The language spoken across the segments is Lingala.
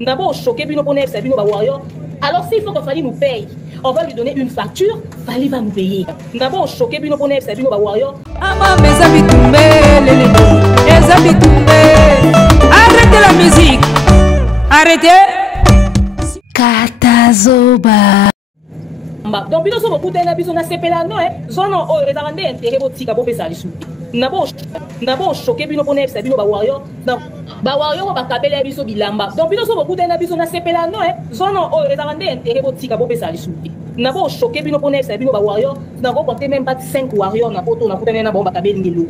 D'abord, choqué, puis nous connaissons, puis nous warrior. Alors, s'il faut que Fally nous paye, on va lui donner une facture, Fally va nous payer. D'abord, choqué, puis nous connaissons, puis nous warrior. Mes amis tombés, les amis tombés. Arrêtez la musique. Arrêtez. Katazoba. Donc, nous sommes beaucoup de na sepela no zone o ezalande intérêt botika bopesa lisu. D'abord, choqué, puis nous connaissons, puis nous warrior. Bawario bakabela biso bilamba. Donc, nous sommes beaucoup de na sepela no zone o ezalande intérêt botika bopesa lisu. D'abord, choqué, puis nous connaissons, puis nous warrior. D'abord, compter même pas 5 warriors na poto na kutana na bomba kabeli ngelo.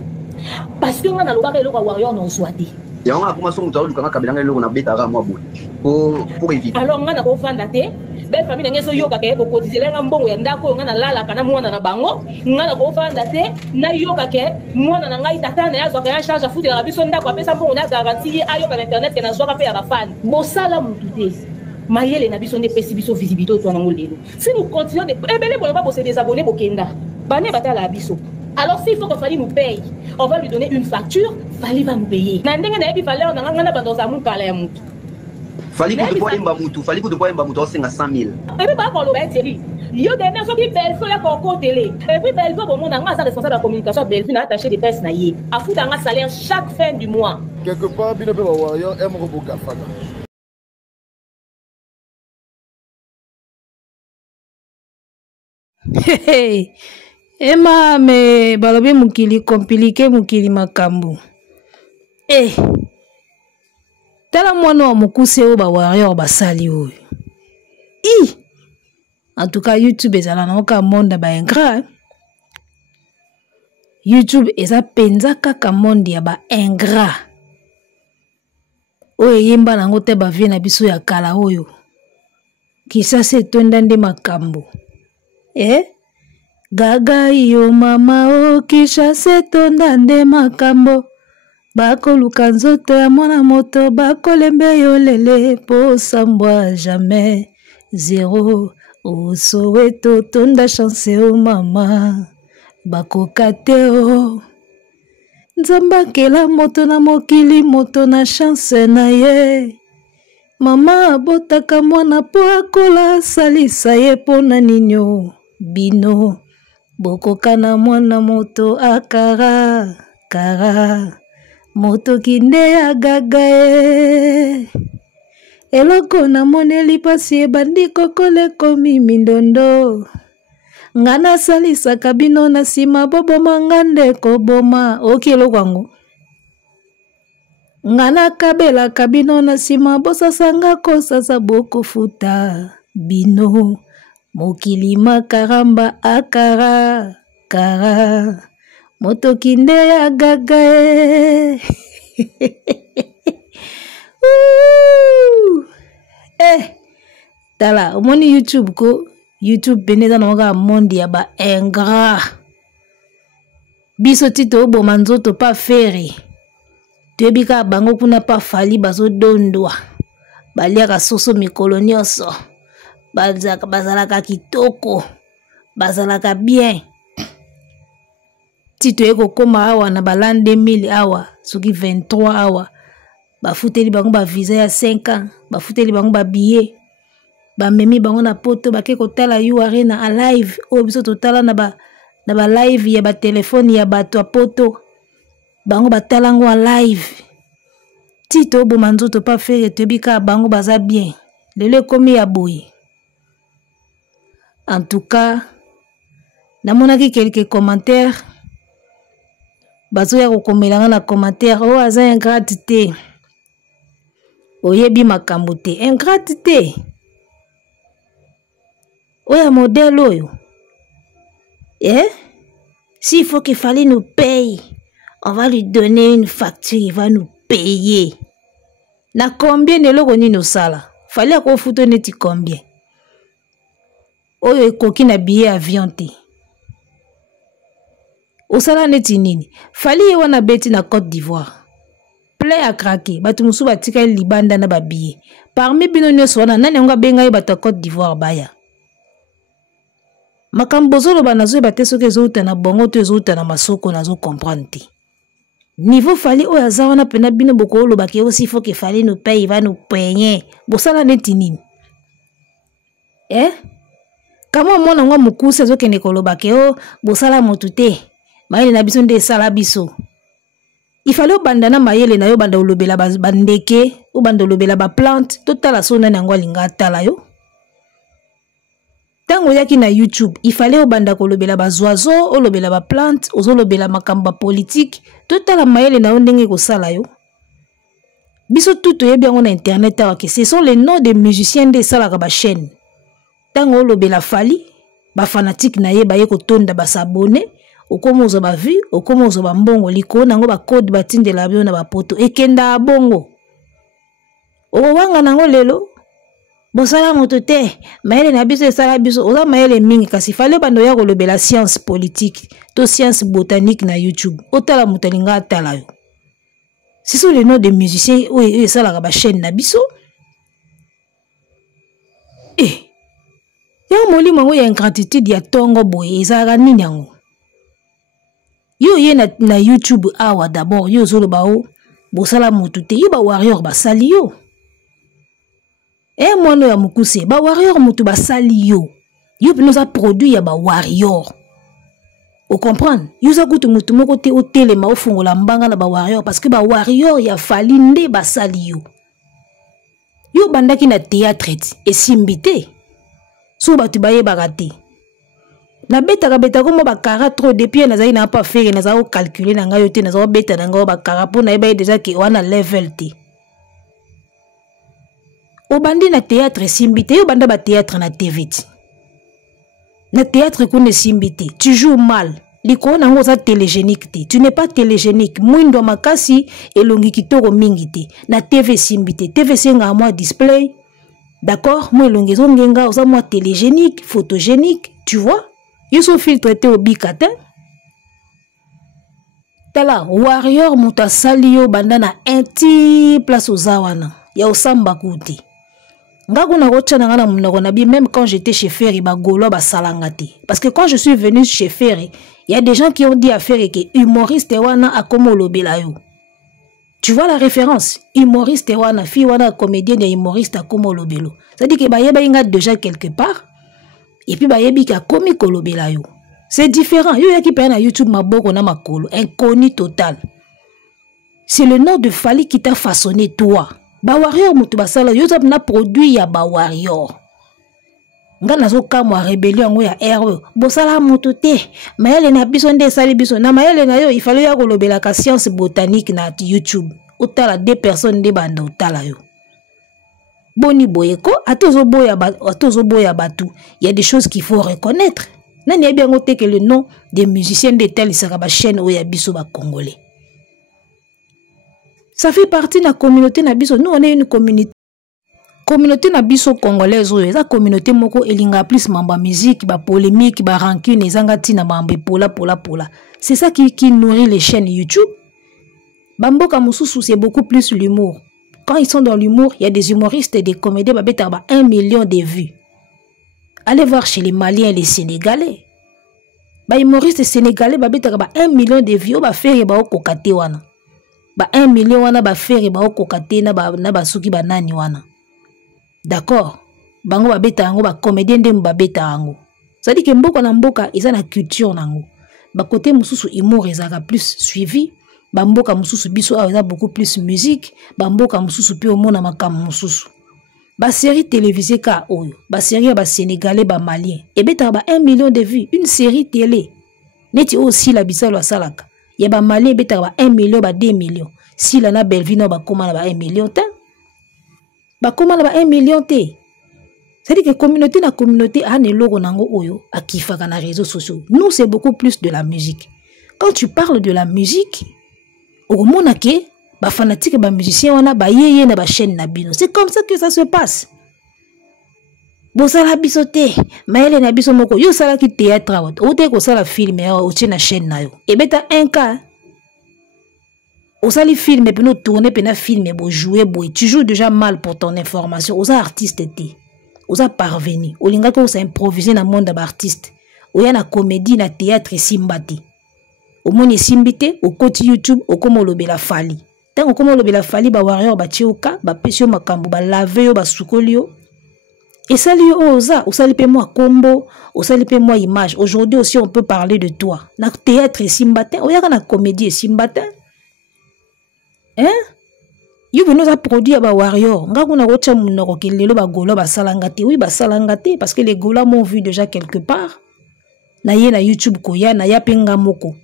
Parce que on a loba le warrior non swati. Ya on a commencé on taolu kanga kabela ngelo na beta mo bo. Pour éviter. Alors, on a ko vanda te. Belle famille ngeso yoka ke ko kotizelela mbongo ya ndako nga na lala kana mwana na bango nga na ko fanda te na yoka ke mwana na ngai tata na yazo ka charge futi la biso ndako apesa mbongo na garantie ayo ka internet ke na zoka pe ya ba fan bosala mutu te mayele na biso ne pesi biso visibilité to na ngolelo si nous continuons de ebele bon pas posséder des abonnés bokenda bane batala biso. Alors s'il faut que Fally nous paye, on va lui donner une facture, Fally va nous payer. Na ndenge na ebi Fally on nga na bandoza mu kala ya mutu. Fally pour de poemba mutu, Fally pour de poemba mutu osenga 100 000. Et puis par contre le Thierry, yo dernier so ki belle ya ko télé. Et puis belle bon mon nga sa responsable de la communication belle na attaché des presse na ye. Afuta nga salaire chaque fin du mois. Quelque part bino pe ba warrior e mo ko gafana. Hey. Ema me balobi mukili komplike mukili makambo. Tala mwana wa mukuse o ba warrior basali oyo. En tout cas YouTube ezala na oka monde ba ingrat. YouTube eza penza kaka monde ya ba ingrat. Oyo yemba nango te ba vie na biso ya kala oyo. Kisa se tonda nde makambo. Gaga yo mama o kisha se tonda nde makambo. Bako luka nzoto ya mwana moto bako lembe yo lele po sambwa jamais zéro o Soweto tonda chance o mama bako kate o nzamba kela moto na mokili moto na chance na ye mama abotaka mwana po akola salisa ye po na ninyo bino bokoka na mwana moto akara kara moto kinde ya gaga eloko na moneli pasi ebandi kokole komi mindondo ngana salisa kabino na sima boboma ngande koboma eloko yango ngana kabela kabino na sima bosasanga kosasa bokofuta bino mokili makaramba akara kara moto kinde ya gaga tala omoni YouTube ko YouTube beneza na oka monde ya ba ingrat biso tito oboma nzoto pa fere tuyebika bango kuna pa Fally bazodondwa baliaka soso mikolo nyonso bazalaka kitoko bazalaka bien tito eko koma awa na balan 2000 awa soki 23 awa bafuteli bango ba visa ya 5 ans bafuteli bango ba billet bamemi bango na poto bake kotala URL na a live oyo biso totala na ba live ya ba telefone ya bato a poto bango batalango a live tito oboma nzoto pa fere tebika bango baza bien lelo ekomi ya boye. En tout cas namonaki quelques commentaires bazoya kokomelanga na commentaire o aza ingrat te oyebi makambo te ingrat te oya modèle oyo s'il faut qu'il fallait nous payer on va lui donner une facture il va nous payer na combien eloko nini osala fallait akofuta neti combien oyo ekoki na billet avion te osala neti nini Fally ye wana beti na Côte d'Ivoire plein à craquer batu musu batika libanda na ba billet parmi bino nyonso wana nani ngo benga ye bata Côte d'Ivoire baya makambo zolo banazo bate soki ezouta na bongo to ezouta na masoko nazo comprendre te Niveau fali o azawana pena bino boko lo baki aussi faut que fali nous paye, il va nous payer. Bosala neti nini? Kama mwana ngwa mukuse zo kende ko lo baki o bosala motute. Mayele na biso nde sala biso. Il fallait au bandana mayele na yo banda olobela bandeke, ou banda olobela ba plante, totala sona na ngwa linga tala yo. Tango yaki na YouTube, il fallait au banda kolobela ba oiseaux, olobela ba plante, ozolobela makamba politique, totala mayele na yo ndenge ko sala yo. Biso tout yebi yango na internet awa ke ce sont les noms des musiciens de sala ba chaîne. Tango olobela fali, ba fanatique na ye ba ye ko tonda ba s'abonner. Okomo ozo ba vu, okomo ozo ba mbongo liko nango ba code batinde la bio na ba poto ekenda bongo. Wanga nango lelo bosala moto te mayele na biso esala biso oza mayele mingi kasi fale bando ya kolobela science politique to science botanique na YouTube otala mutalinga atala yo. Ce sont les noms des musiciens oyo esala ba chaîne na biso. Ya molimo ngo ya ingratitude ya tongo boye ezala nini yango? Yo ye na YouTube awa d'abord yo zolo bao bosala motute yo ba warrior ba sali yo. Mono ya mukuse ba warrior mutu ba sali yo. Yo pinoza produit ya ba warrior. O comprendre? Yo za kutu mutu moko te o telema o fungola mbanga na ba warrior parce que ba warrior ya fali nde ba sali yo. Yo bandaki na théâtre et simbité. So batu ba ye bagate. Na beta komo bakara trop depuis nazali na pas faire nazao calculer na ngayo te nazao beta na ngayo bakara po na eba déjà ki wana level te. O bandi na théâtre simbité yo banda ba théâtre na TV. Na théâtre kone simbité, tu joues mal. Liko na ngo za télégénique te. Tu n'es pas télégénique. Mwindo makasi elongi kitoko mingi te. Na TV simbité, TV senga moi display. D'accord? Moi elongi zo ngenga oza moi télégénique, photogénique, tu vois? Yo so filtre te obikate. Tala warrior muta sali yo bandana inti place ozawana. Ya osamba kuti. Ngaku na rocha na ngana munoko na bi même quand j'étais chez Ferry ba golo ba salangati. Parce que quand je suis venu chez Ferry, il y a des gens qui ont dit à Ferry que humoriste wana akomo lobela yo. Tu vois la référence? Humoriste wana fi wana comédienne et humoriste akomo lobelo. Ça dit que ba yeba inga déjà quelque part. Et puis ba yebi ka komi kolobela yo. C'est différent. Yo yaki pa na YouTube maboko na makolo, inconnu total. C'est le nom de Fali qui t'a façonné toi. Ba warrior mutu basala yo zap na produit ya ba warrior. Nga nazo kamwa rébellion ngo ya RE. Bosala mutu te. Mayele na biso nde sali biso. Na mayele na yo il fallait ya kolobela ka science botanique na YouTube. Otala deux personnes de banda otala yo. Boni boyeko, atozo boya batu. Il y a des choses qu'il faut reconnaître. Nani a bien noté que le nom des musiciens de telle sera ba chaîne ou ya biso ba congolais. Ça fait partie de la communauté na biso. Nous on est une communauté. Communauté na biso congolaise ou eza communauté moko elinga plus mamba musique, ba polémique, ba rancune, ezanga tina mamba pola. C'est ça qui nourrit les chaînes YouTube. Bamboka mususu c'est beaucoup plus l'humour. Quand ils sont dans l'humour, il y a des humoristes et des comédiens qui ont 1 million de vues. Allez voir chez les Maliens et les Sénégalais. Les humoristes sénégalais ont 1 million de vues. Ils ont fait 1 million de vues. D'accord? Bango babeta ango ba comédien ndem babeta ango. Ça dit que mboko na mboka ils ont la culture nango. Ba côté mususu humour ezaka plus suivi. Bamboka mususu biso a beaucoup plus musique, bamboka mususu pe omona makam mususu. Ba série télévisée ka oyo, ba série ba sénégalais ba malien. Et beta ba 1 million de vues, une série télé. Neti aussi la bisalo salaka. Ya ba malien beta ba 1 million ba 2 millions. Si la na Belvino ba koma ba 1 million te. Ba koma ba 1 million te. C'est-à-dire que communauté na communauté a ne logo nango oyo akifaka na réseaux sociaux. Nous c'est beaucoup plus de la musique. Quand tu parles de la musique, au monde que ba fanatique ba musicien wana ba yeye na ba chaîne na bino. C'est comme ça que ça se passe. Bosala bisote, mayele na biso moko yo sala ki théâtre awot. O te ko sala film ya o na chaîne na yo. Et beta un cas. O sali film et puis nous tourner pe na film et bo jouer boy. Tu joues déjà mal pour ton information. Oza artiste te. Oza parvenu. O linga ko sa improviser na monde ba artiste. O ya na comédie na théâtre simbati. omoni simbité au côté YouTube okomo lobela fali tango okomo lobela fali ba warrior ba tioka ba pesio makambo ba lave yo ba sukoli yo et ça lui osa osali pe moi combo osali pe moi image. Aujourd'hui aussi on peut parler de toi na théâtre simbatin oyaka na comédie simbatin hein yo nous a produit ba warrior nga kuna rocha munoko kelelo ba golo ba salangate oui ba salangate parce que les gola m'ont vu déjà quelque part na ye na YouTube koya na ya penga moko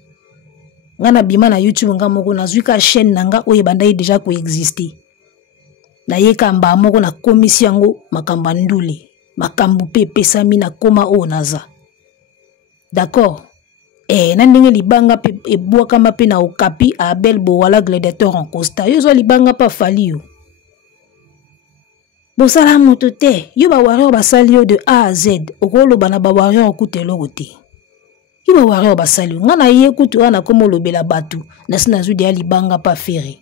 nga na bima na YouTube nga moko na zuka chaîne nanga oye banda déjà ko exister na ye kamba moko na komisi yango makamba ndule makambu pe pesami na koma o naza d'accord na ndenge libanga pe ebwaka mape na okapi a Abel Bowala gladiateur en Costa yo zo libanga pa fali yo bosala moto te yo ba warrior basali yo de A à Z okolo bana ba warrior okutelo kote yo ba warrior basali yo nga na ye kutu ana komo lobela batu na sina zu de libanga pa fere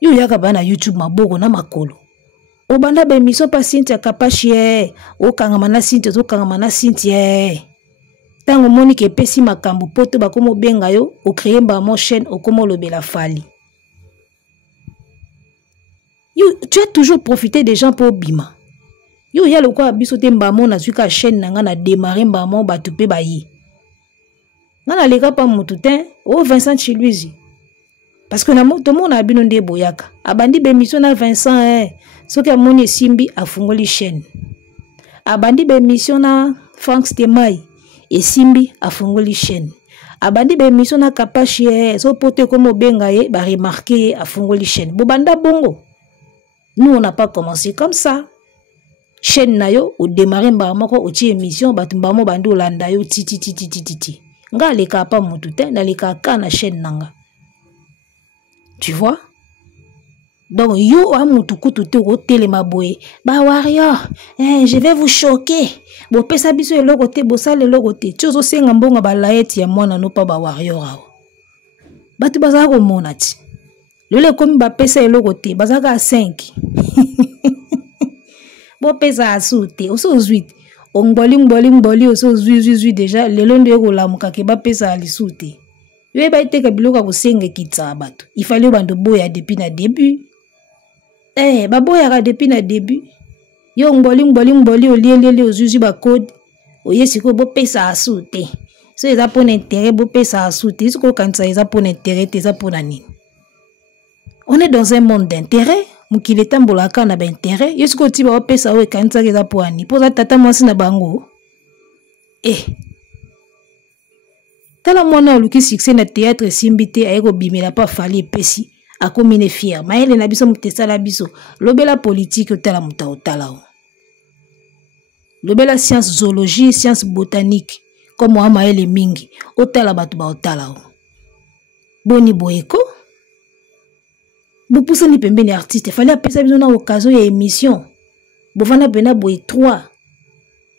yo yaka bana YouTube maboko na makolo obanda be miso pa Cynthia Kapashie o kangama na Cynthia to kangama na Cynthia tango moni ke pesi makambu poto bakomo benga yo o créer ba mon chaîne o komo lobela fali yo tu as toujours profité des gens pour bima yo ya lokwa biso te mbamo na suka chaîne nanga na démarrer mbamo batu pe bayi ngana leka pa mutu te o Vincent Chiluizi parce que na moto mona bino nde boyaka abandi be mission na Vincent soki amoni simbi afungoli chaîne abandi be mission na Frank Stemai et simbi afungoli chaîne abandi be mission na Kapashie so pote comme benga ye ba remarquer afungoli chaîne bobanda bongo. Nous on n'a pas commencé comme ça chaîne na yo au démarrer mba moko o ti émission batumbamo bandi olanda yo titi nga leka pa mutu te na leka ka na chaîne nanga. Tu vois? Donc, yo a mutukutu te o telema boye. Ba warrior, je vais vous choquer. Bo pesa biso eloko te, bo sala eloko te. Tiozo senga mbonga ba laeti ya mwana no pa ba warrior awo. Batu bazaka ko monati. Lole komi ba pesa eloko te, bazaka a 5. Bo pesa asu te, oso 8. Ongboli oso zui déjà lelo ndo ko lamuka ke ba pesa alisu te. Yo ba iteka biloka ko senga kitsa bato. Il fallait bando boya depuis na début. Baboya depuis na début. Yo ngoli olielele ozuzi ba code. Oyesi ko bo pesa asute. So eza pour intérêt bo pesa asute. Siko kanisa eza pour intérêt eza pour nani. On est dans un monde d'intérêt. Mukile tambolaka na ba intérêt. Yo siko tiba pesa o kanisa eza pour ani. Poza tata mwasi na bango. Tala mwana oluki succès na théâtre simbité ayeko bimela pa fali pesi. Ako mine fier maele na biso mutesa la biso lobela politique otala muta otala lobela science zoologie science botanique comme wa maele mingi otala batu ba otala boni boyeko bopusa ni pembeni artiste fallait apesa biso na occasion ya émission bovana bena boy 3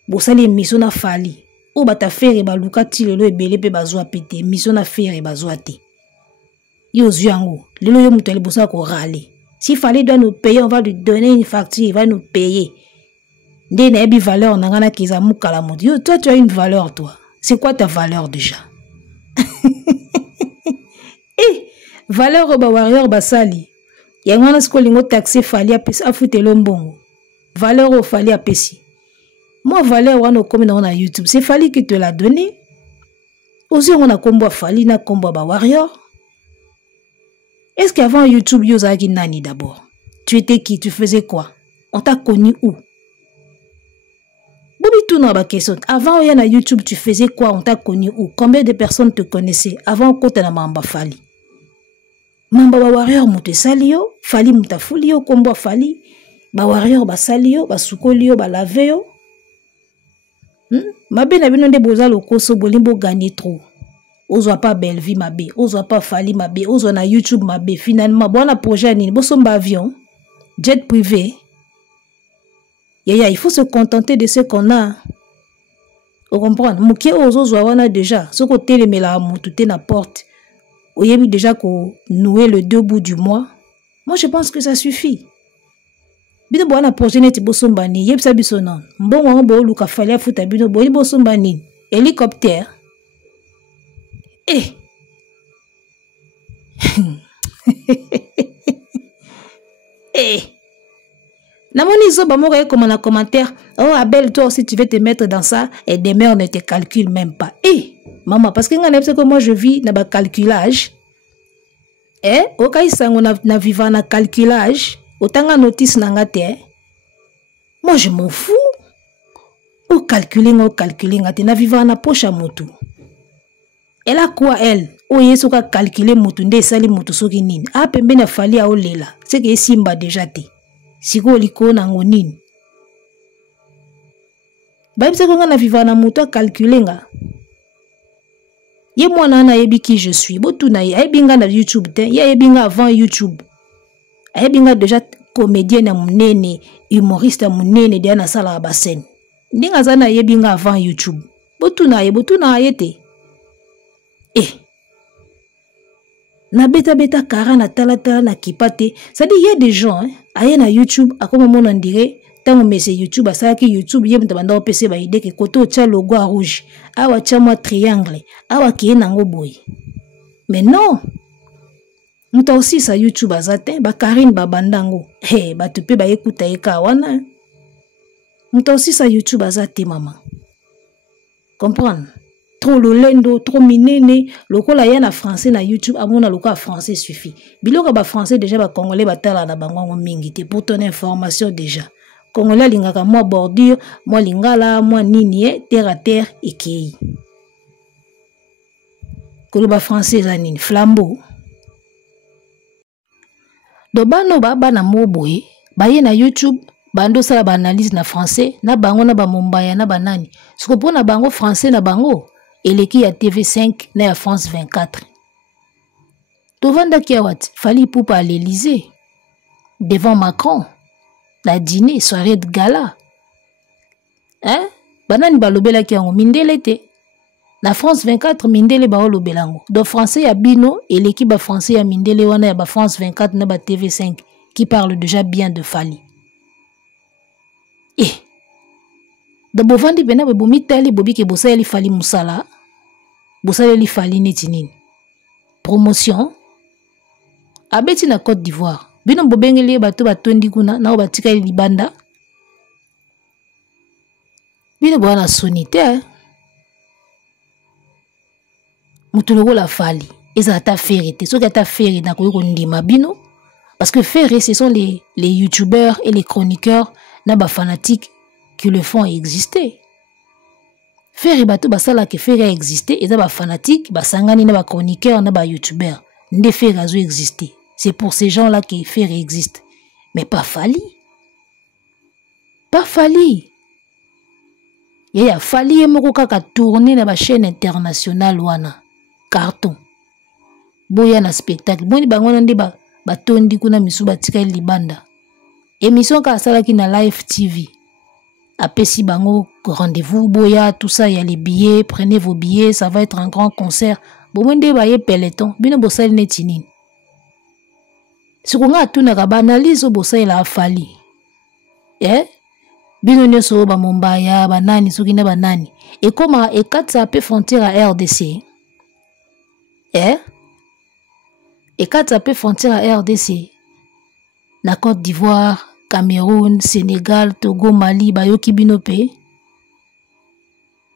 bosali émission na fali o bata faire ba luka ti lelo ebele pe bazwa pété émission na faire bazwa te. Yo zuango, lelo yo mutu alibosa ko râler. S'il fallait doit nous payer, on va lui donner une facture, il va nous payer. Ndé na ebi valeur nangana kiza mukala modi. Yo toi tu as une valeur toi. C'est quoi ta valeur déjà? Valeur ba warrior basali. Yangwana skolingo taxé fali apesa afutelo mbongo. Valeur au fali apesi. Moi valeur wana comme na YouTube, c'est fali qui te l'a donné. Aussi on a combo fali na combo ba warrior. Est-ce qu'avant YouTube, Yozaki Nani d'abord? Tu étais qui? Tu faisais quoi? On t'a connu où? Bobi tout n'a pas question. Avant YouTube, tu faisais quoi? On t'a connu où? Combien de personnes te connaissaient? Avant côté na mamba fali. Mamba ba warrior mute salio, fali muta fulio, kombo fali, ba warrior ba salio, ba sukolio, ba laveo. Mabe na bino nde boza lokoso bolimbo gagner trop. Ozo pas belle vie ma bé, ozo pas fali ma bé, ozo na YouTube ma bé. Finalement, bon na projet ni, bosomba avion, jet privé. Il faut se contenter de ce qu'on a. Vous comprenez? Mouké ozo wana déjà, ce côté le mela moutoute na porte. Oyebi déjà qu'on nouer le 2 bouts du mois. Moi je pense que ça suffit. Bino bon na projet neti bosomba ni, yeb sa biso non. Mbongo bo luka fali afuta bino bo bosomba ni. Hélicoptère. Namoni zoba moko comme un commentaire. Oh Abel, toi aussi tu veux te mettre dans ça et des mères ne te calculent même pas. Maman, parce que moi je vis dans le calculage. Ok, sango na vivant na calculage. Autant notice nangate. Moi je m'en fous. Au calculer, na vivant na poche à motu. Elle a quoi elle? O yeso ka calculer motu nde sali motu soki nini. Ah pembe na fali a olela. C'est que simba déjà te. Siko liko na ngonini. Ba yebisa ko na vivant na motu a calculer nga. Ye mwana na yebi qui je suis. Botu na ye binga na YouTube te. Ye binga avant YouTube. Ye binga déjà comédien na munene, humoriste na munene dia na sala ba scène. Ndinga zana ye binga avant YouTube. Botu na ye te. Na beta kara na tala na kipate. Ça dit il y a des gens aye na YouTube akoma mona ndire tango mese YouTube asaki YouTube ye mtabanda opese ba ide ke koto tia logo à rouge awa tia moi triangle awa ki nango boy. Mais non. Muta aussi sa YouTube azate ba Karine babandango. Ba tupe ba ekuta eka wana. Muta aussi sa YouTube azate maman. Comprendre? Trop lolendo, trop minene, lokola ya na français na YouTube, amona lokola français suffit. Biloko ba français déjà ba congolais ba tala na bango mingi te pour ton information déjà. Congolais lingaka moi bordure, moi lingala, moi nini terre à terre ekei. Koloba français za nini flambeau. Do bano baba na moboye, baye na YouTube bando sala ba analyse na français, na bango na ba mombaya na banani. Siko pona bango français na bango. Eleki à TV5 na à France 24. Tovanda kiawat, fali poupa à l'Élysée. Devant Macron. La dîner, soirée de gala. Banani balobela ki yango mindele te. Na France 24 mindele ba lobelango. Do français ya bino eleki ba français ya mindele wana ya ba France 24 na ba TV5 qui parle déjà bien de Fali. Da bovandi bena bomi tali bobi ke bosa yali Fali musala. Bosa li fali neti nini. Promotion. Abeti na Côte d'Ivoire. Bino bobengeli bato batondi kuna na obatika libanda. Bino bwana sonite. Mutuloko la fali. Eza ta ferry te. Soki ata ferry na koyoko ndima bino. Parce que ferry ce sont les youtubeurs et les chroniqueurs na ba fanatiques qui le font exister. Faire bato basala ke faire exister et ba fanatique basangani na ba chroniqueur na ba youtubeur nde faire azo exister. C'est pour ces gens-là que faire existe. Mais pas Fali. Pas Fali. Ya Fali e moko kaka tourner na ba chaîne internationale wana. Carton. Boya na spectacle. Boni bango na nde ba tondi kuna misu batika libanda. Émission ka sala ki na live TV. Apesi bango rendez-vous boya tout ça, il y a les billets, prenez vos billets, ça va être un grand concert. Bomende baye peloton bino bosali netini sikonga tuna ka banalize bosali la Fali bino nyoso ba mombaya banani soki na banani et comment et quand ça peut frontière à RDC et quand ça peut frontière à RDC na Côte d'Ivoire, Cameroun, Sénégal, Togo, Mali, Bayoki Binope.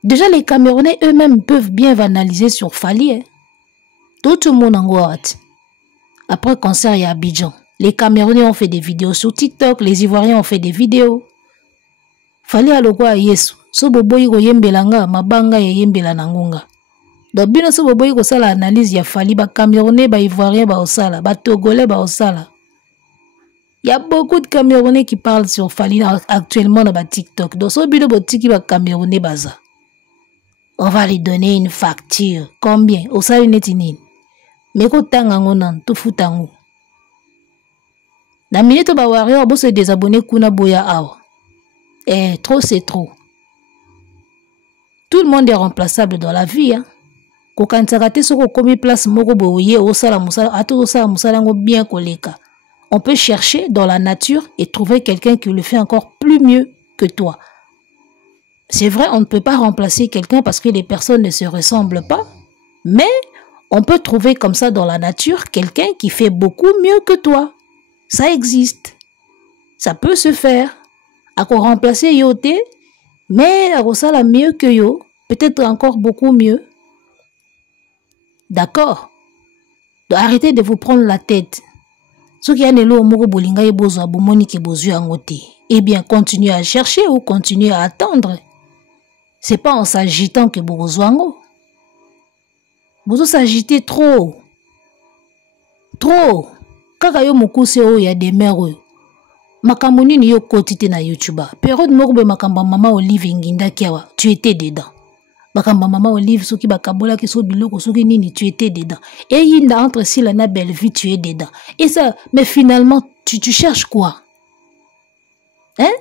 Déjà, les Camerounais eux-mêmes peuvent bien analyser sur Fali. Tout le monde en Guadeloupe. Après le concert, il y a Abidjan. Les Camerounais ont fait des vidéos sur TikTok, les Ivoiriens ont fait des vidéos. Fali a logo a Yesu. So boboyi go yembelanga, mabanga ya yembela nangunga. Donc, bino so boboyi go sala analyse ya Fali, ba Camerounais, ba Ivoiriens, ba osala, ba Togolais, ba osala. Il y a beaucoup de Camerounais qui parlent sur Fali actuellement dans TikTok. Donc, si vous avez Camerounais, on va lui donner une facture. Combien? Au salaire netinin. Mais quand on tout fout en haut. La minute où warrior, vous se désabonner kuna boya awa. Trop c'est trop. Tout le monde est remplaçable dans la vie. Quand on s'arrête sur une place, moko boye au sala musala, ato au sala musala bien koleka. On peut chercher dans la nature et trouver quelqu'un qui le fait encore plus mieux que toi. C'est vrai, on ne peut pas remplacer quelqu'un parce que les personnes ne se ressemblent pas, mais On peut trouver comme ça dans la nature quelqu'un qui fait beaucoup mieux que toi. Ça existe. Ça peut se faire. À quoi remplacer yote, mais à ça la mieux que yo, peut-être encore beaucoup mieux. D'accord? Donc arrêtez de vous prendre la tête. Ce qui a nelo moko bolinga e bozo abomoni ke bozu angote. Eh bien, continuez à chercher ou continuez à attendre. C'est pas en s'agitant que bozo ango. Bozo s'agiter trop. Trop. Kaka yo mokuse o ya demero. Makambo nini yo kotite na YouTube. Période moko be makambo mama Olive Nginda kiawa, tu étais dedans. Makambo mama Olive soki bakabola ki so biloko soki nini, tu étais dedans. Et yinda entre Sila na belle vie, tu es dedans. Et ça, mais finalement, tu cherches quoi? Hein?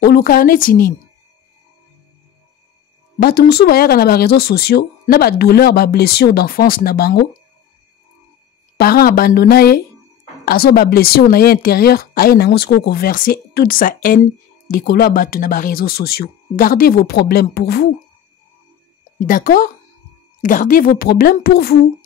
Olukane tinine. Batu musu bayaka na ba réseaux sociaux, na ba douleur, ba blessure d'enfance na bango. Parents abandonnés, aso ba blessure na ye intérieur, aye nango siko ko verser toute sa haine di kolo abatu na ba réseaux sociaux. Gardez vos problèmes pour vous. D'accord? Gardez vos problèmes pour vous.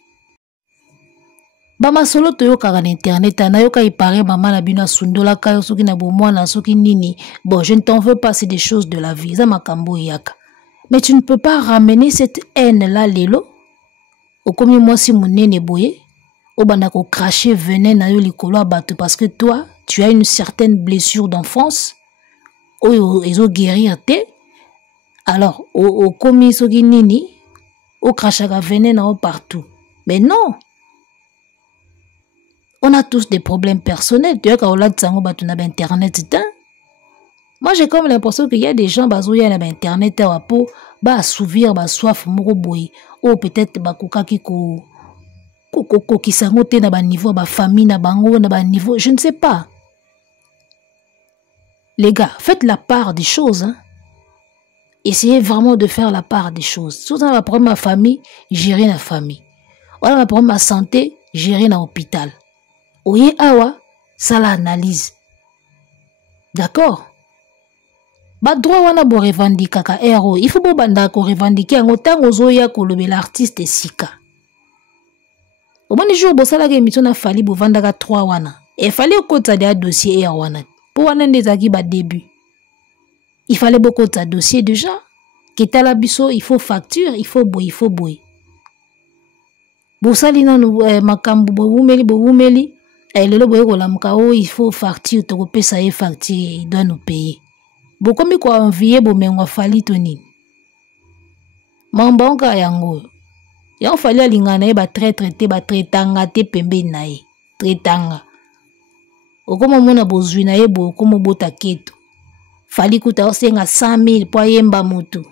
Bama solo toyo kaka na internet, na yoka ipare mama na bina sundola kayo soki na bomwana soki nini. Bon, je ne t'en veux pas, c'est des choses de la vie. Ça makambo yaka. Mais tu ne peux pas ramener cette haine-là, Lelo. Okomi mwasi munene boye. Obanda ko cracher venin na yo likolo abatu parce que toi, tu as une certaine blessure d'enfance. Oyo ezo guérir te. Alors, okomi soki nini, o crachaka venin na yo partout. Mais non. On a tous des problèmes personnels. Tu vois quand on a tsango batu na internet ta. Moi, j'ai comme l'impression qu'il y a des gens bazoya na internet ta wapo ba assouvir ba soif moko boye. Ou peut-être ba kokaki ko kisango te na ba niveau ba famille na bango na ba niveau, je ne sais pas. Les gars, faites la part des choses, hein. Essayez vraiment de faire la part des choses. Si vous avez un problème à famille, gérez la famille. Ou alors un problème à santé, gérez dans l'hôpital. Oye awa, ça l'analyse. D'accord? Ba droit wana bo revendiquer ka héros. Il faut bo banda ko revendiquer en autant ozoya ko lobe l'artiste sika. Au bon jour bo sala ke émission na fali bo vandaka 3 wana. Et fallait ko ta de dossier ya wana. Pour wana ndezaki ba début. Il fallait beaucoup de dossier déjà. Kita la biso, il faut facture, il faut boy, il faut boy. Bo salina no makambu bo wumeli. Et le boy ko la mkao, il faut facture, to ko pesa ye facture, il doit nous payer. Bo komi ko envier bo menwa fali to nini. Mamba onka yango. Ya fali alingana ye ba traître te ba traitanga te pembe na ye. Traitanga. Okomo mona bozwi na ye bo komo bota keto. Fali kuta osenga 100 000 po yemba mutu.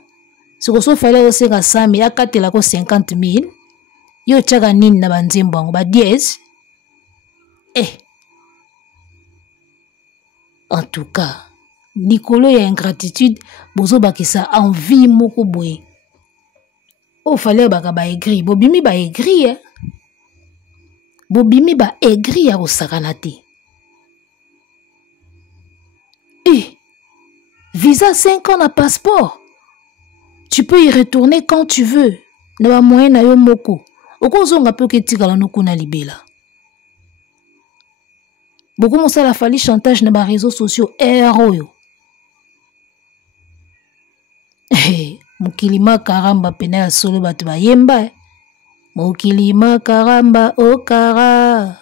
Siko so fali osenga 100 000 akatela ko 50 000. Yo tchaka nini na banzembo yango ba 10. En tout cas, Nicolo ya ingratitude bozo bakisa envie moko boye. O fallait baka ba aigri, bobimi ba aigri hein. Bobimi ba aigri ya osakana te. Visa 5 ans na passeport. Tu peux y retourner quand tu veux. Na ba moyen na yo moko. Okozonga pe ke tikala no kuna libela. Beaucoup mon la fali chantage na ba réseaux sociaux héros. Mukilima karamba pena ya solo batu ba yemba. Mukilima karamba o kara.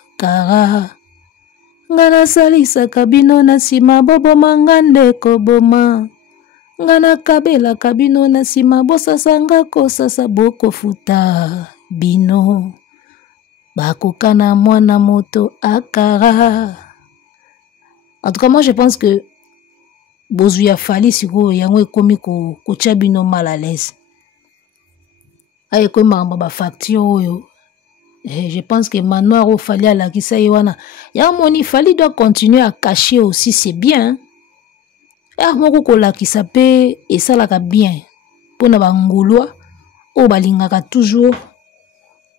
Ngana salisa kabino na sima bobo mangande koboma. Ngana kabela kabino na sima bosasanga kosasa boko futa bino. Bakokana mwana moto akara. En tout cas, moi je pense que Bozuya fali siko yango ekomi ko chabino mal à l'aise. Aye ko mamba ba facture oyo. Je pense que Manoir au fali à la kisa yewana. Ya moni fali doit continuer à cacher aussi, c'est bien. Er moko ko la kisa pe et ça la ka bien. Pona ba ngulwa o balingaka toujours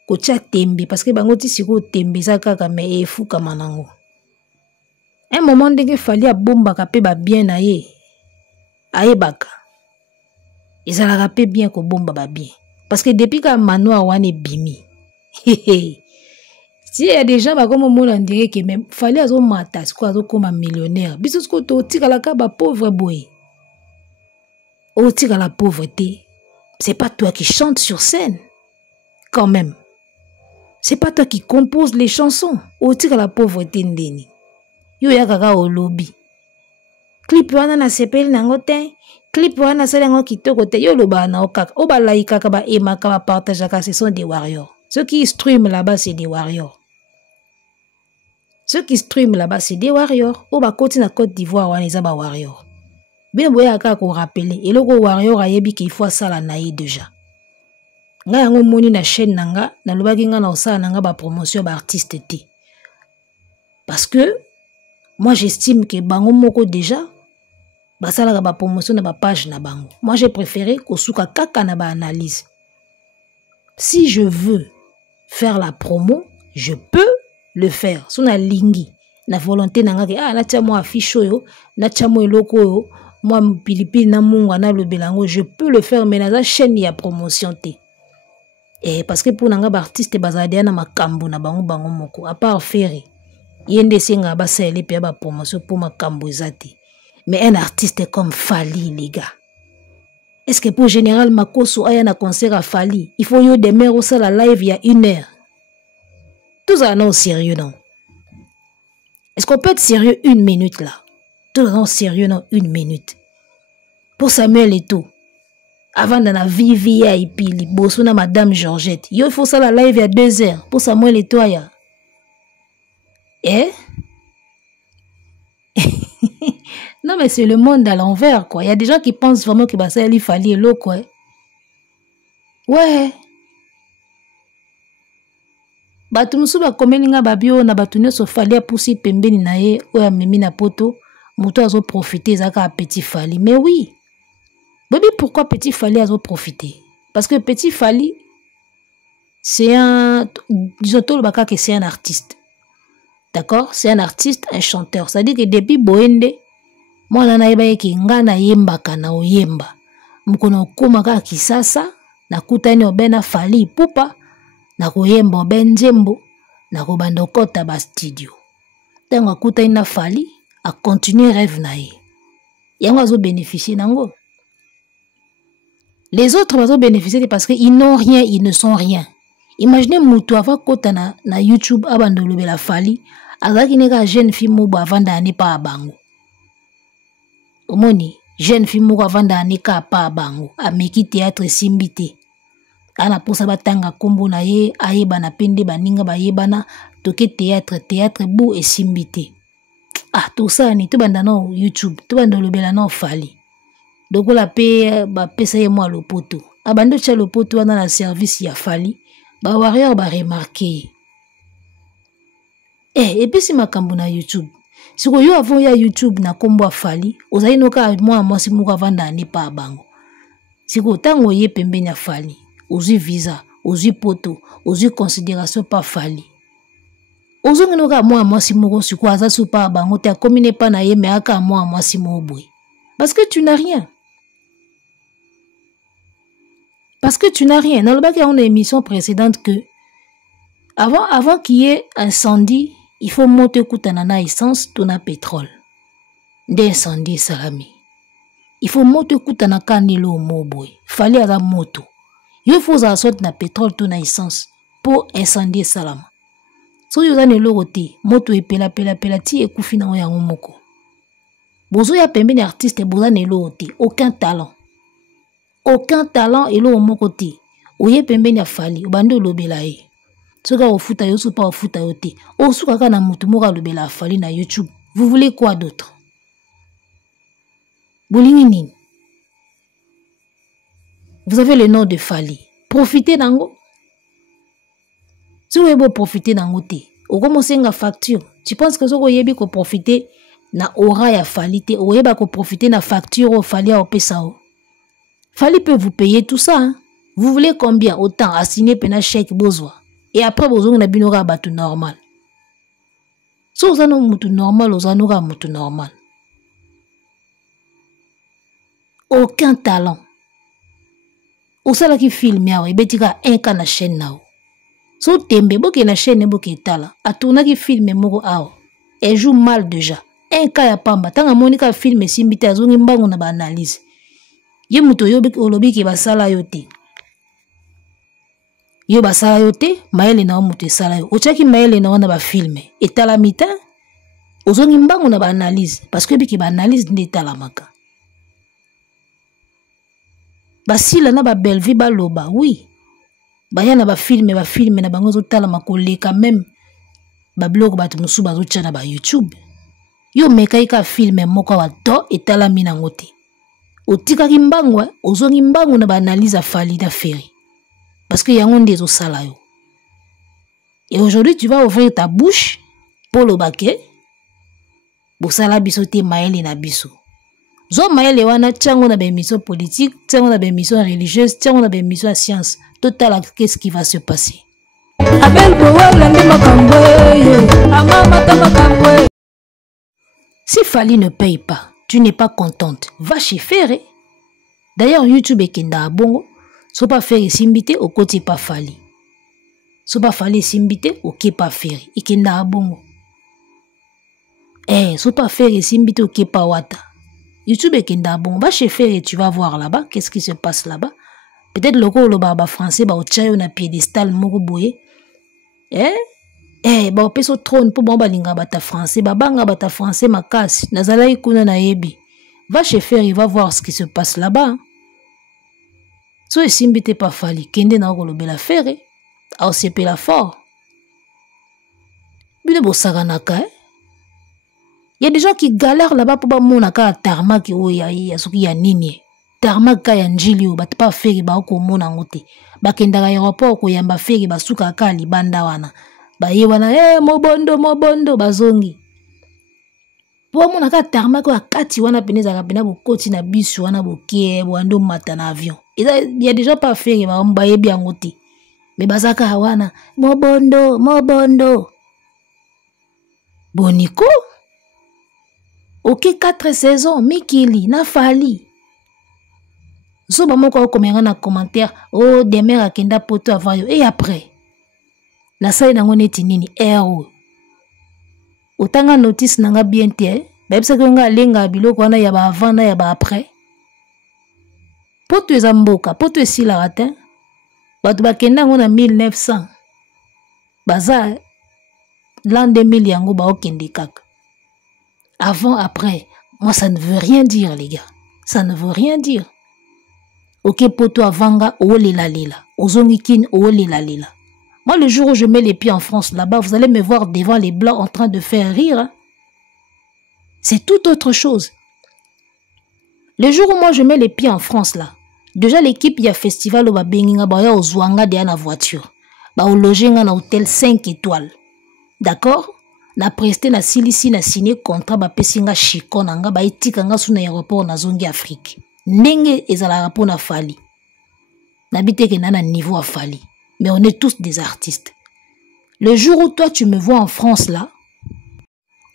ko tia tembe parce que bango ti siko tembe za kaka me efu kama nango. Un moment ndenge fali a bomba ka pe ba bien na ye. Aye baka. Ezala ka pe bien ko bomba ba bien. Parce que depuis que Manoir wane bimi. Si il y a des gens comme on dirait que même fallait azo mata quoi comme un millionnaire. Biso ko to tika la ka ba pauvre boy. O tika la pauvreté. C'est pas toi qui chantes sur scène. Quand même. C'est pas toi qui compose les chansons. O tika la pauvreté ndeni. Yo ya kaka au lobby. Clip wana na sepeli nango te. Clip wana sala ngo kitoko te. Yo loba na okaka. O ba like kaka ba ema ka ba partage ka, ce sont des warriors. Ceux qui streament là-bas c'est des warriors. Ceux qui streament là-bas, c'est des warriors. Ou ba côté na Côte d'Ivoire, on les a ba warriors. Bien boya ka ko rappeler. Et le warrior a yebi qu'il faut ça la naïe déjà. Nga yango moni na chaîne nanga, na lobaki nga na osala nanga ba promotion ba artiste té. Parce que moi j'estime que bango moko déjà ba sala ba promotion na ba page na bango. Moi j'ai préféré ko suka kaka na ba analyse. Si je veux faire la promo, je peux le faire. So na lingi na volonté nanga ke na tia mo affiche yo, na tia mo eloko yo, moi pilipili na munga na le belango, je peux le faire mais na za chaîne ya promotion té. Et parce que pour nanga ba artiste bazadia na makambo na bango moko à part faire yende singa ba sele pe ba promotion pour makambo ezati. Mais un artiste comme Fally les gars. Est-ce que pour Général Makosso aya na concert à Fally, il faut yo demain au ça la live il y a 1 heure. Tout ça non sérieux non. Est-ce qu'on peut être sérieux 1 minute là? Tout ça non sérieux non 1 minute. Pour Samuel et tout. Avant dans la VIP, li bosso na Madame Georgette. Yo il faut ça la live il y a 2 heures. Pour Samuel et toi ya. Eh? Non mais c'est le monde à l'envers quoi. Il y a des gens qui pensent vraiment que bah ça il fallait l'eau quoi. Ouais. Batu musu ba komeli nga babio na batu nyonso Fally apusi pembeni na ye oya mimi na poto moto azo profiter zaka petit Fally. Mais oui. Baby pourquoi petit Fally azo profiter? Parce que petit Fally c'est un disons tout le baka que c'est un artiste. D'accord? C'est un artiste, un chanteur. Ça dit que depuis Boende moi na yeba yeki nga na yembaka na oyemba. Mukono komaka kisasa na kutani obena Fally pupa. Na koyemba benjembo na kobanda kota ba studio tango akuta ina Fally a continuer rêve na ye yango azo bénéficier nango. Les autres bazo bénéficier parce que ils n'ont rien, ils ne sont rien. Imaginez mutu ava kota na YouTube abando lobela Fally azaki neka jeune fille mo bavanda ani pa bango omoni jeune fille mo bavanda ani ka pa bango ameki théâtre simbité. Ana posa batanga kombo na ye ayeba na pende baninga bayebana toke théâtre bou et simbité. Ah tout ça ni to banda na YouTube to banda lobela na Fally dokola pe ba pesa ye mo lopoto abando cha lopoto wana na service ya Fally ba warrior ba remarquer et puis si makambo na YouTube siko yo avant ya YouTube na kombo Fally ozali noka moi si muka vanda ni pa bango siko tango ye pembeni ya Fally ozu visa, ozu poto, ozu considération pas Fally. Ozu ngenoka moi si moko si quoi ça sou pas bango te commune pas na ye mais aka moi si mo boy. Parce que tu n'as rien. Parce que tu n'as rien. Dans le bac il y a une émission précédente que avant qu'il y ait incendie, il faut monter kutanana essence tona pétrole. D'incendie salami. Il faut monter kutana kanilo mo boy. Fally à la moto. Il faut ça sorte na pétrole tout na essence pour incendier salama. So yo zane logote moto epela ti ekufi na yango moko. Bozo ya pembeni artiste boza ne logote aucun talent. Aucun talent et lo moko te. Oye pembeni ya Fally obando lobela ye. Soka ofuta yo so pa ofuta yo te. Osuka ka na mutu moko lobela Fally na YouTube. Vous voulez quoi d'autre? Bolingi nini? Vous avez le nom de Fally. Profitez d'ango. Si vous voulez profiter d'ango, vous commencez à facture. Tu penses que vous voulez profiter na aura ya Fally te, vous voulez profiter na facture au Fally au pesao. Fally peut vous payer tout ça. Hein? Vous voulez combien? Autant assigner pena chèque besoin. Et après vous avez binora batu normal. Si vous avez mutu normal, vous avez mutu normal. Aucun talent. Ou ça qui filme ya et betika un cas na chaîne nao. So tembe boke na chaîne boke tala a tourné ki film moko awa elle joue mal déjà un cas ya pamba tanga monika film simbite azongi mbango na ba analyse ye muto yo olobi ki basala yo te yo basala yo te mayele na muto esala yo ochaki mayele na wana ba film etala mita ozongi mbango na ba analyse parce que biki ba analyse nde etala maka basila na ba belle vie ba loba oui baya na ba film na bango zo tala makoleka même ba blog ba tumusu ba zo tchana ba YouTube yo mekaika film moko wa to etala mina ngote otika ki mbango ozongi mbango na ba analyse afali da Ferry parce que yango nde zo sala yo et aujourd'hui tu vas ouvrir ta bouche pour le baquet bosala biso te mayele na biso zo mayele wana tchango na ba émission politique tchango na ba émission religieuse tchango na ba émission à science total qu'est-ce qui va se passer Abel Boala ndi makambwe amama ta makambwe. Si Fally ne paye pas, tu n'es pas contente, va chez Ferry. D'ailleurs, YouTube est kenda bongo, so pas Ferry simbité au côté pas Fally. So pas Fally simbité au côté pas Ferry, et kenda bongo. So pas Ferry simbité au côté pas Wata. YouTube est kenda bongo, va chez Ferry, tu vas voir là-bas, qu'est-ce qui se passe là-bas. Peut-être le baba français, ba au na piédestal moko boye. Ba opeso trône pour bomba linga bata français, ba banga bata français makasi, nazala ikuna na yebi. Va chez Ferry, va voir ce qui se passe là-bas. So esimbite pas Fally, kende na kolobela Ferry, au sepela fort. Bile bosaganaka, Il y a des gens qui galèrent là-bas pour ba mona ka tarmac ya soki ya nini. Tarmac ka ya njili o bat pas Ferry ba ko mona ngote. Ba kenda aéroport ko yamba Ferry ba suka ka libanda wana. Ba ye wana mobondo bazongi. Po mona ka tarmac ko akati wana peneza ka pena bokoti na bisu wana bokie boando mata na avion. Il y a déjà pas Ferry ba mbaye bien ngote. Mais bazaka wana mobondo. Boniko ok 4 saisons Mikili na Fally. So ba moko ko menga na commentaire oh demain akenda poto avant yo et après. Na sai na ngone tinini ero. Otanga notice nanga bien te ba bisa ko nga lenga biloko wana ya ba avant na ya ba après. Poto ezamboka poto esila ratin. Batu bakenda ngona 1900. Baza l'an 2000 yango ba okende kaka. Avant, après, moi ça ne veut rien dire les gars. Ça ne veut rien dire. Ok poto avanga olela lela. Ozongikin olela lela. Moi le jour où je mets les pieds en France là-bas, vous allez me voir devant les blancs en train de faire rire. Hein? C'est tout autre chose. Le jour où moi je mets les pieds en France là, déjà l'équipe y a festival au Babenginga baya ozwanga de na voiture. Ba au loger na hôtel 5 étoiles. D'accord? Na presté na silisi na signé contrat ba pesinga chiko nanga ba etika nga suna aéroport na zongi Afrique. Ndenge ezala rapport na Fally. Na biteke na niveau à Fally. Mais on est tous des artistes. Le jour où toi tu me vois en France là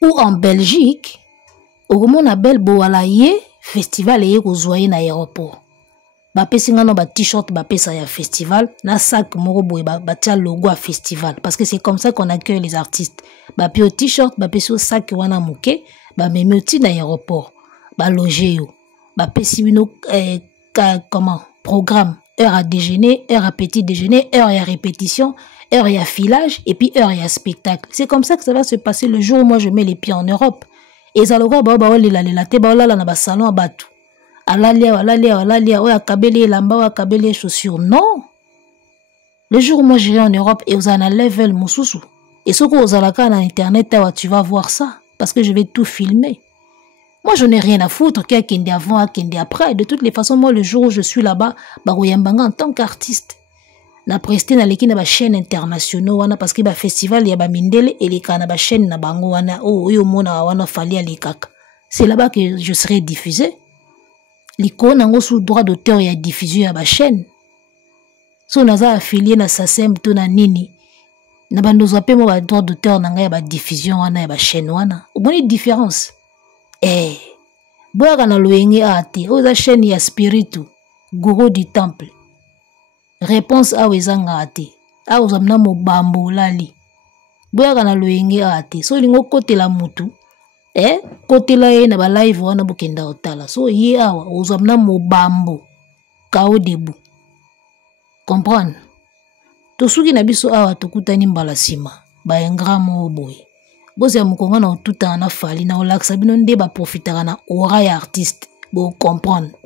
ou en Belgique, au moment na bel boala ye festival ye ko zoyer na aéroport. Ba pesinga no ba t-shirt ba pesa ya festival na sac moko boye ba tia logo à festival parce que c'est comme ça qu'on accueille les artistes. Ba pi au t-shirt ba pesa sac wana muke ba memi oti na aéroport ba loger yo ba pesi bino comment programme heure à déjeuner, heure à petit déjeuner, heure à répétition, heure à filage et puis heure à spectacle. C'est comme ça que ça va se passer le jour où moi je mets les pieds en Europe. Et zaloga ba la te ba la na ba salon abatu. Alalia, oya kabele lamba, oya kabele chaussures. Non. Le jour où moi j'irai en Europe et vous en a level mususu. Et ce que vous allez faire sur internet, tu vas voir ça. Parce que je vais tout filmer. Moi je n'ai rien à foutre. Qu'il y a avant, qu'il y a après. De toutes les façons, moi le jour où je suis là-bas, en tant qu'artiste, na presté na leki na ba chaîne internationale wana parce que ba festival ya ba mindele et les kana ba chaîne na bango wana oh yo mona wana Fally ali kaka. C'est là-bas que je serai diffusé. L'icône en sous droit d'auteur et à diffusion à ma chaîne. Si on a affilié na SACEM to na nini, na bando zape mo ba droit d'auteur na nga ba diffusion wana ya ba chaîne wana. Au moins une différence. Boya na loyenge ate, o za chaîne ya spiritu, gourou du temple. Réponse à wezanga ate. a ozamna mobambo lali boyaka na loyenge ate so lingo kotela mutu kotela ye na ba live wana bokenda otala so ye awa ozamna mobambo kao debu comprendre to suki na biso awa tokutani mbala sima ba engra mo boy bosi ya mukonga na otuta na fali na olaksa bino nde ba profitaka na aura ya artiste bo comprendre